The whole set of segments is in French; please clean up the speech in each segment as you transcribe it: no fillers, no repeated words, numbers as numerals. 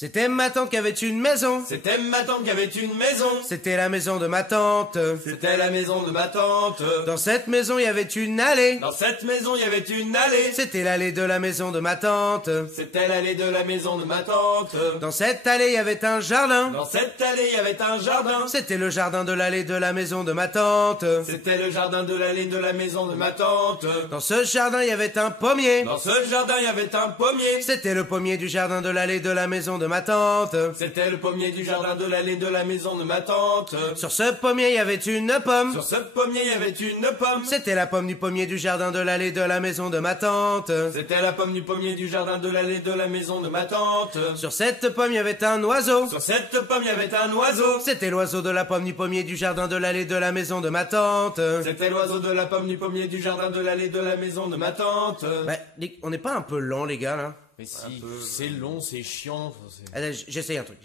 C'était ma tante qui avait une maison. C'était ma tante qui avait une maison. C'était la maison de ma tante. C'était la maison de ma tante. Dans cette maison, il y avait une allée. Dans cette maison, il y avait une allée. C'était l'allée de la maison de ma tante. C'était l'allée de la maison de ma tante. Dans cette allée, il y avait un jardin. Dans cette allée, il y avait un jardin. C'était le jardin de l'allée de la maison de ma tante. C'était le jardin de l'allée de la maison de ma tante. Dans ce jardin, il y avait un pommier. Dans ce jardin, il y avait un pommier. C'était le pommier du jardin de l'allée de la maison de ma tante. C'était le pommier du jardin de l'allée de la maison de ma tante. Sur ce pommier, il y avait une pomme. Sur ce pommier, il y avait une pomme. C'était la pomme du pommier du jardin de l'allée de la maison de ma tante. C'était la pomme du pommier du jardin de l'allée de la maison de ma tante. Sur cette pomme, il y avait un oiseau. Sur cette pomme, il y avait un oiseau. C'était l'oiseau de la pomme du pommier du jardin de l'allée de la maison de ma tante. C'était l'oiseau de la pomme du pommier du jardin de l'allée de la maison de ma tante. Bah, on n'est pas un peu lent, les gars, là? Mais si, c'est long, c'est chiant. Allez, j'essaye un truc.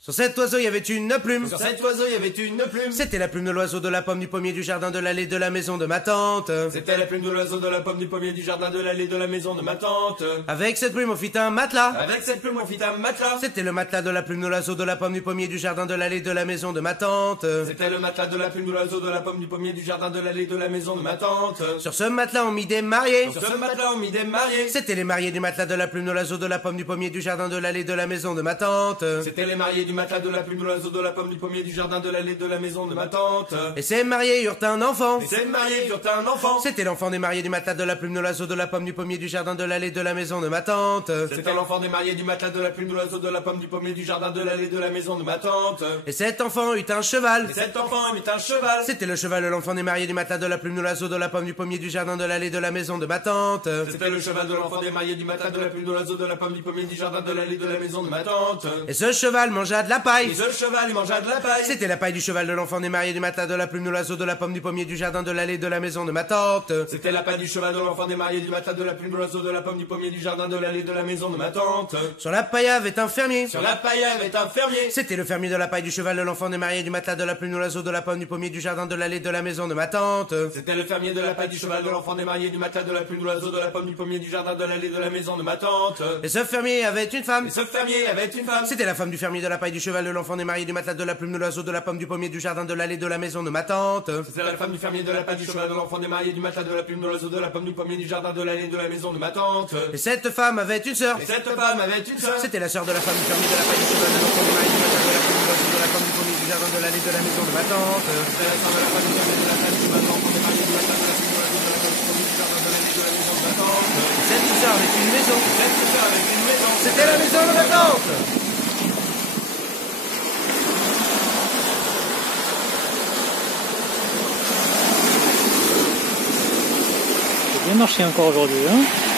Sur cet oiseau, il y avait une plume. Sur cet oiseau, il y avait une plume. C'était la plume de l'oiseau de la pomme du pommier du jardin de l'allée de la maison de ma tante. C'était la plume de l'oiseau de la pomme du pommier du jardin de l'allée de la maison de ma tante. Avec cette plume, on fit un matelas. Avec cette plume, on fit un matelas. C'était le matelas de la plume de l'oiseau de la pomme du pommier du jardin de l'allée de la maison de ma tante. C'était le matelas de la plume de l'oiseau de la pomme du pommier du jardin de l'allée de la maison de ma tante. Sur ce matelas, on mit des mariés. Sur ce matelas, on mit des mariés. C'était les mariés du matelas de la plume de l'oiseau de la pomme du pommier du jardin de l'allée de la maison de ma tante. C'était les mariés du matelas de la plume de l'oiseau de la pomme du pommier du jardin de l'allée de la maison de ma tante. Et ces mariés eurent un enfant. Et ces mariés eurent un enfant. C'était l'enfant des mariés du matelas de la plume de l'oiseau de la pomme du pommier du jardin de l'allée de la maison de ma tante. C'était l'enfant des mariés du matelas de la plume de l'oiseau de la pomme du pommier du jardin de l'allée de la maison de ma tante. Et cet enfant eut un cheval. Et cet enfant eut un cheval. C'était le cheval de l'enfant des mariés du matelas de la plume de l'oiseau de la pomme du pommier du jardin de l'allée de la maison de ma tante. C'était le cheval de l'enfant des mariés du matelas de la plume de l'oiseau de la pomme du pommier du jardin de l'allée de la maison de ma tante. Et ce cheval mangea de la paille. Et ce cheval, il mangea de la paille. C'était la paille du cheval de l'enfant des mariés du matelas de la plume de l'oiseau de la pomme du pommier du jardin de l'allée de la maison de ma tante. C'était la paille du cheval de l'enfant des mariés du matelas de la plume de l'oiseau de la pomme du pommier du jardin de l'allée de la maison de ma tante. Sur la paille avait un fermier. Sur la paille avait un fermier. C'était le fermier de la paille du cheval de l'enfant des mariés du matelas de la plume de l'oiseau de la pomme du pommier du jardin de l'allée de la maison de ma tante. C'était le fermier de la paille du cheval de l'enfant des mariés du matelas de la plume de l'oiseau de la pomme du pommier du jardin de l'allée de la maison de ma tante. Et ce fermier avait une femme. Et ce fermier avait une femme. C'était la femme du fermier de la paille du cheval de l'enfant des mariés du matelas de la plume de l'oiseau de la pomme du pommier du jardin de l'allée de la maison de ma tante. C'était la femme du fermier de la paille du cheval de l'enfant des mariés du matelas de la plume de l'oiseau de la pomme du pommier du jardin de l'allée de la maison de ma tante. Et cette femme avait une sœur. Et cette femme avait une sœur. C'était la sœur de la femme du fermier de la paille du cheval de l'enfant des mariés du matelas de la plume de l'oiseau de la pomme du pommier du jardin de l'allée de la maison de ma tante. C'était la sœur de la femme du fermier de la paille du cheval de l'enfant des mariés du matelas de la plume de l'oiseau de la pomme du pommier du jardin de l'allée de la maison de ma tante. Et cette sœur avait une maison. Cette sœur avait une maison. C'était la maison de ma tante. Bien marché encore aujourd'hui, hein.